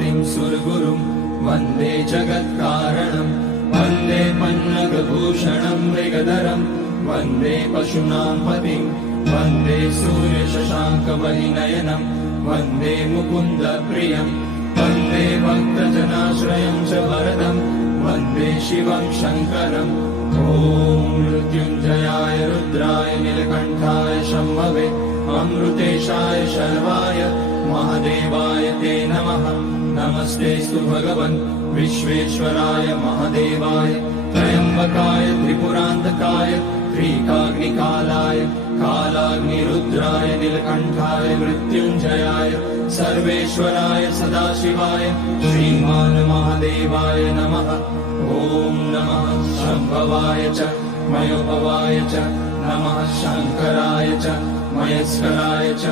पतिं सुरगुरुं वन्दे जगत्कारणं वन्दे पन्नगभूषणं मृगधरं वन्दे पशूनां पतिं वन्दे सूर्यशशाङ्कवलिनयनं वन्दे मुकुन्दप्रियं वन्दे भक्तजनाश्रयं च वरदं वन्दे शिवं शङ्करम् ॐ मृत्युञ्जयाय रुद्राय नीलकण्ठाय शम्भवे अमृतेशाय शर्वाय महादेवाय ते नमः। नमस्तेस्तु भगवन् विश्वेश्वराय महादेवाय त्र्यम्बकाय त्रिपुरान्तकाय त्रिकाग्निकालाय कालाग्निरुद्राय नीलकण्ठाय मृत्युञ्जयाय सर्वेश्वराय सदाशिवाय श्रीमान् महादेवाय नमः। ॐ नमः शम्भवाय च मयोभवाय च नमः शङ्कराय च मयस्कराय च